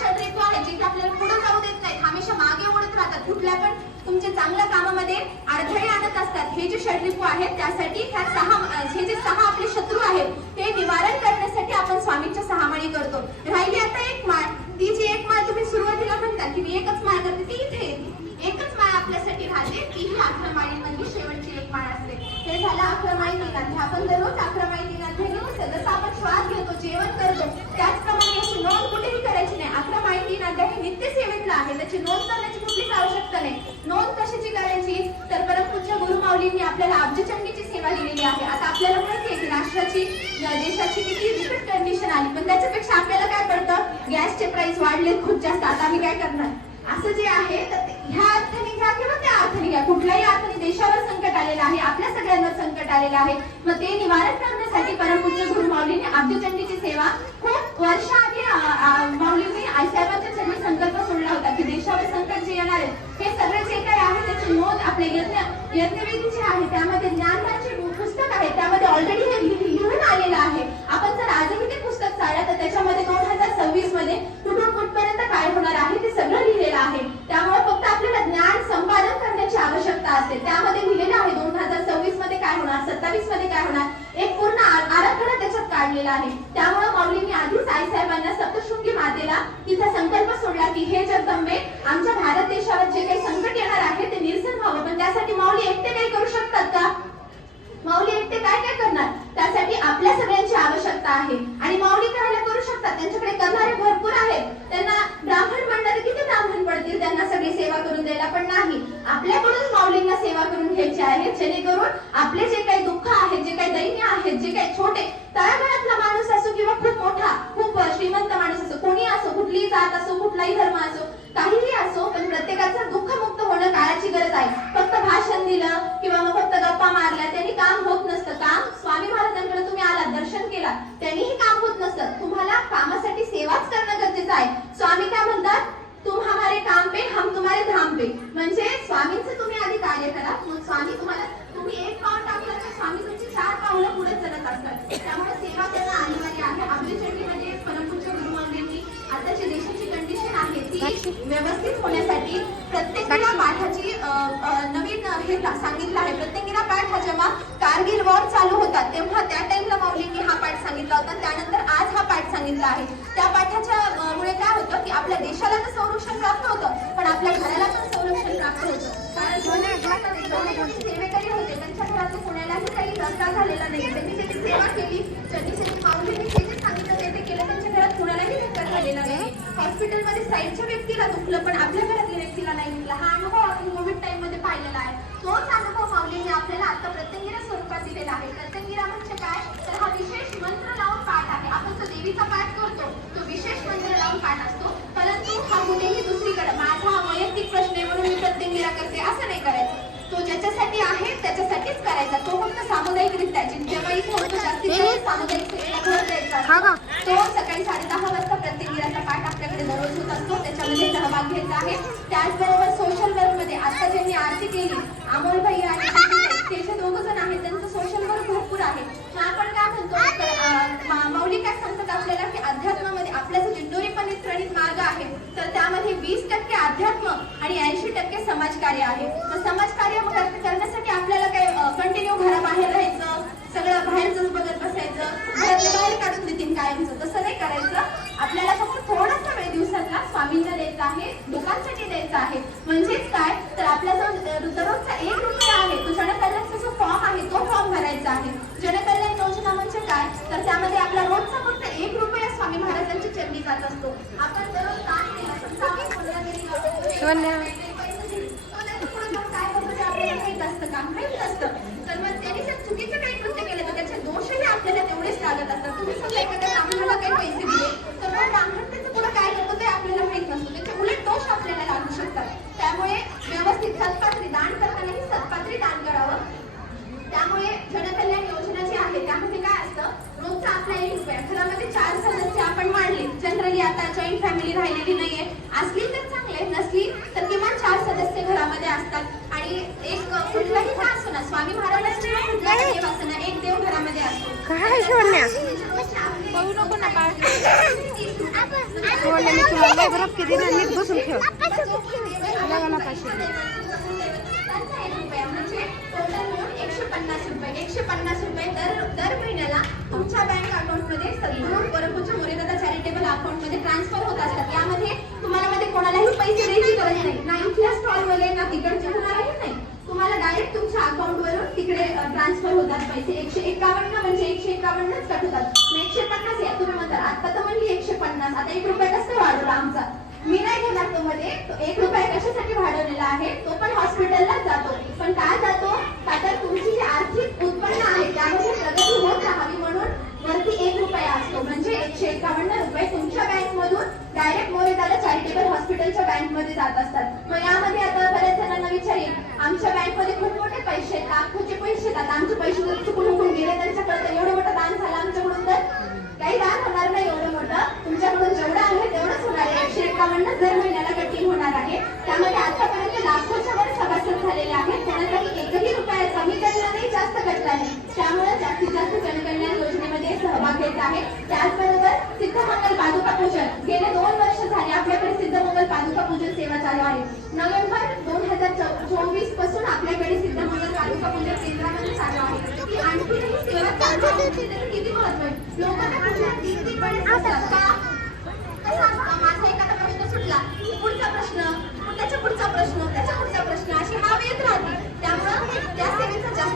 षड्रिपू आहेत जे की आपल्याला पुढे जाऊ देत नाहीत, हमेशा मागे ओढत राहतात, कुठल्या पण तुमच्या चांगल्या कामामध्ये अडथळे आणत असतात. हे जे षड्रिपू आहेत त्यासाठी हे जे 6 आपले शत्रू आहेत ते निवारण करण्यासाठी आपण स्वामींच्या 6 माळी करतो. राहिली आता एक माळ. ती जी एक माळ तुम्ही सुरुवातीला म्हणता की मी एकच माळ करते, ती इथे येते. एकच माळ आपल्यासाठी राहते, ती ही 11 माळींमधली शेवटची एक माळ असते. हे झालं 11 माळी तीनाध्याय. आपण दररोज 11 माळी तीनाध्याय घेतो. जसं आपण श्वास घेतो, जेवण करतो, त्याचप्रमाणे याची नोंद कुठेही करायची नाही. 11 माळी तीनाध्याय हे नित्य सेवेतलं आहे, त्याची नोंद करण्याची कुठलीच आवश्यकता नाही. नोंद कशाची करायची तर परमपूज्य गुरु माऊलींनी आपल्याला अब्जचंडीची सेवा दिलेली आहे. आता आपल्याला माहिती आहे की राष्ट्राची देशाची किती बिकट कंडिशन आली, पण त्याच्यापेक्षा आपल्याला काय पडतं, गॅसचे प्राइस वाढलेत खूप जास्त. आता आम्ही काय करणार, असं जे आहे तर ह्या अर्थाने घ्या किंवा त्या अर्थाने घ्या, कुठल्याही अर्थाने देशावर संकट आलेलं आहे, आपल्या सगळ्यांवर संकट आलेलं आहे. मग ते निवारण करण्यासाठी परमपूज्य गुरु माऊलींनी अब्जचंडीची सेवा खूप वर्षाआधी माऊलींनी आईसाहेबांच्या चरणी संकल्प सोडला होता की देशावर संकट जे येणार आहे हे सगळे जे काही आहे त्याची नोंद आपले यज्ञवेदी जे आहे त्यामध्ये ज्ञानदानचे पुस्तक आहे, त्यामध्ये ऑलरेडी हे लिहून आलेलं आहे. आपण जर आजही ते पुस्तक चाळलं तर त्याच्यामध्ये 2026 मध्ये कुठून कुठपर्यंत काय होणार आहे ते सगळं लिहिलेलं आहे. त्यामुळे फक्त आपल्याला ज्ञान संपादन करण्याची आवश्यकता असते. त्यामध्ये लिहिलेलं आहे 2026 मध्ये काय होणार, 27 मध्ये काय होणार, एक पूर्ण आराखडा त्याच्यात काढलेला आहे. त्यामुळे माऊलींनी आधीच आईसाहेबांना सप्तशृंगी मातेला तिचा संकल्प सोडला की हे जगदंबे, आमच्या भारत देशावर जे काही संकट येणार आहे ते निरसन व्हावं. पण त्यासाठी माऊली एकटे काही करू शकतात का? माऊली एकटे काय काय करणार, त्यासाठी आपल्या सगळ्यांची आवश्यकता आहे. आणि माऊली काय करू शकतात, त्यांच्याकडे करणारे भरपूर आहेत. त्यांना ब्राह्मण म्हणणारे किती ब्राह्मण पडतील त्यांना सगळी सेवा करून द्यायला, पण नाही, आपल्याकडून माऊलींना सेवा करून घ्यायची आहे, जेणेकरून आपले जे काही दुःख आहेत, जे काही दैन्य आहेत, जे काही छोटे तळागाळातला माणूस असो किंवा खूप मोठा खूप श्रीमंत माणूस असो, कोणी असो, कुठलीही जात असो, कुठलाही धर्म असो, काहीही असो, पण प्रत्येकाचं दुःख मुक्त होणं काळाची गरज आहे. फक्त भाषण दिलं किंवा मग फक्त गप्पा मारल्या त्यांनी काम होत नसतं. काम स्वामी महाराजांकडे तुम्ही आलात, दर्शन केला, त्यांनीही काम होत नसतं. तुम्हाला कामासाठी सेवाच करणं गरजेचं आहे. स्वामी काय म्हणतात, तुम हमारे काम पे, हम तुम्हारे धाम पे. म्हणजे स्वामींचं तुम्ही आधी कार्य करा, मग स्वामी तुम्हाला, तुम्ही एक पाऊल टाकलं तर स्वामी तुमची 4 पावलं पुढे चलत असतात. त्यामुळे सेवा करणं अनिवार्य आहे. अब्जचंडीमध्ये परमपूज्य गुरु माऊलींनी आताची देशाची कंडिशन आहे ती व्यवस्थित होण्यासाठी प्रत्येकाला पाठाची नवीन हे सांगितलं आहे. प्रत्येकाला पाठ हा जेव्हा कारगिल वॉर चालू होता तेव्हा त्या टाइमला माऊलींनी हा पाठ सांगितला होता. त्यानंतर आज हा पाठ सांगितला आहे. त्या पाठाच्या मुळे काय होतं की आपल्या देशाला तर संरक्षण प्राप्त होतं, पण आपल्या घराला पण संरक्षण प्राप्त होतं. कारण सेवेकरी होते त्यांच्या घरात कोणालाही काही त्रास झालेला नाही. त्यांनी त्याची सेवा केली, त्यांनी माऊलींनी जे सांगितलं ते केलं, त्यांच्या घरात कोणालाही धक्का झालेला नाही. हॉस्पिटलमध्ये साईडच्या व्यक्तीला दुखलं पण आपल्या घरातल्या व्यक्तीला नाही दुखला. हा अनुभव आपण कोविड टाइम मध्ये पाहिलेला आहे. तोच अनुभव माऊलींनी आपल्याला आता प्रत्यंगिरा स्वरूपात दिलेला आहे. प्रत्यंगिरा म्हणजे काय तर हा विशेष मंत्र लावून पाठ आहे. आपण जो देवीचा पाठ करतो तो विशेष मंत्र लावून पाठ असतो, परंतु हा कुठेही दुसरीकडे माझा हा वैयक्तिक प्रश्न आहे म्हणून मी प्रत्यंगिरा करते असं नाही करायचं. तो ज्याच्यासाठी आहे त्याच्यासाठीच करायचा. तो फक्त सामुदायिकरित्या जेव्हा इथे होतो जास्तीत जास्त सामुदायिक सेवेला द्यायचा. तो सकाळी 10:30 वाजता प्रत्येक पाठ आपल्याकडे दररोज होत असतो, त्याच्यामध्ये सहभाग घ्यायचा आहे. त्याचबरोबर सोशल वर्क मध्ये आता ज्यांनी आरती केली, अमोल भाई आणि ते जे 2 जण आहेत त्यांचं सोशल वर्क भरपूर आहे. आपण काय म्हणतो, माऊली काय सांगतात आपल्याला की अध्यात्मामध्ये आपला जो दिंडोरी प्रणित मार्ग आहे तर त्यामध्ये 20% अध्यात्म आणि 80% समाजकार्य आहे. मग समाजकार्य करण्यासाठी आपल्याला काय कंटिन्यू घराबाहेर राहायचं, सगळं बाहेरच बघत बसायचं, घरातलं बाहेर काढून देतील कायमचं, तसं नाही करायचं. आपल्याला फक्त थोडासा वेळ दिवसातला स्वामींना द्यायचा आहे, लोकांसाठी द्यायचा आहे. म्हणजेच काय तर आपला जो दररोजचा 1 रुपया आहे तो जनकल्याणचा जो फॉर्म आहे तो फॉर्म भरायचा आहे. जनकल्याण योजना म्हणजे काय तर त्यामध्ये आपला रोजचा फक्त 1 रुपया स्वामी महाराजांच्या चरणी जात असतो. आपण दररोज दान केलं, समजा आपण कोणाला तरी काय करतो ते आपल्याला माहित असतं, काम माहित असतं. तर मग त्यांनी जर चुकीचं काही कृत्य केलं तर त्याचे दोषही आपल्याला तेवढेच लागत असतात. तुम्ही समजा एखाद्या ब्राह्मणाला काही पैसे दिले तर मग ब्राह्मण त्याचं पुढे काय करतो ते आपल्याला माहित नसतं, त्याचे उलट दोष आपल्याला लागू शकतात. त्यामुळे व्यवस्थित सत्पात्री दान करतानाही सत्पात्री दान करावं. त्यामुळे जनकल्याण योजना जी आहे त्यामध्ये काय असतं, रोजचा आपला 1 रुपया, घरामध्ये 4 सदस्य आपण मांडले, जनरली आता जॉईंट फॅमिली राहिलेली नाहीये, असली तर चांगले, नसली तर किमान 4 सदस्य घरामध्ये असतात. आणि एक कुठलाही का असो ना, स्वामी महाराजांचा कुठलाही देव असो ना, एक देव घरामध्ये असतो. काय सोन्या बघू नको ना वडिलांनी तुला लय बरं किती ना नीट बसून ठेव बघा ना कशी म्हणजे टोटल मिळून 150 रुपये दर महिन्याला तुमच्या बँक अकाउंटमध्ये सद्गुरू परमपूज्य मोरेदादा चॅरिटेबल अकाउंटमध्ये ट्रान्सफर होत असतात. यामध्ये तुम्हाला मध्ये कोणालाही पैसे द्यायची गरज नाही, ना इथल्या स्टॉलवाले ना तिकडच्या कोणालाही नाही. तुम्हाला डायरेक्ट तुमच्या अकाउंटवरून तिकडे ट्रान्सफर होतात पैसे. 151 म्हणजे 151च कट होतात. 150 या तुम्ही म्हणता आता तर म्हणली 150, आता 1 रुपया कसं वाढवला आमचा? मी नाही घेणार तो मध्ये. तो 1 रुपया कशासाठी वाढवलेला आहे? तो पण हॉस्पिटललाच जातो. पण काय जातो? का तर तुमची जी आर्थिक उत्पन्न आहे त्यामध्ये प्रगती होत राहावी म्हणून वरती 1 रुपया असतो. म्हणजे 151 रुपये तुमच्या बँकमधून डायरेक्ट मोरेदादा चॅरिटेबल हॉस्पिटलच्या बँकमध्ये जात असतात. मग यामध्ये आता बऱ्याच जणांना विचारेल, आमच्या बँकमध्ये खूप मोठे पैसे आहेत, लाखोचे पैसे आहेत, आमचे पैसे जर चुकून गेले त्यांच्याकडे तर एवढं मोठं दान झालं आमच्याकडून तर काही दान होणार नाही. एवढं मोठं तुमच्याकडून जेवढं आहे तेवढंच होणार आहे. 151 दर महिन्याला कटिंग होणार आहे. त्यामध्ये आतापर्यंत लाखोच्या वर सभासद झालेले आहेत. कोणाचाही 1ही रुपया कमी कटला नाही, जास्त कटला नाही. त्यामुळे जास्तीत जास्त जनकल्याण योजनेमध्ये सहभाग घेत आहे. त्याचबरोबर सिद्धमंगल पादुका पूजन गेले 2 वर्ष झाले आपल्याकडे सिद्धमंगल पादुका पूजन सेवा चालू आहे. नोव्हेंबर 2024 पासून आपल्याकडे सिद्धमंगल पादुका पूजन केंद्रामध्ये चालू आहे. ती आणखीनही सेवा चालू आहे. किती महत्व आहे. लोकांना पूजा 3 वेळेस असतात का? कसा असतं? माझा एखादा प्रश्न सुटला की पुढचा प्रश्न, त्याच्या पुढचा प्रश्न, त्याच्या पुढचा प्रश्न अशी हा येत राहते. त्यामुळे त्या सेवेचा जास्त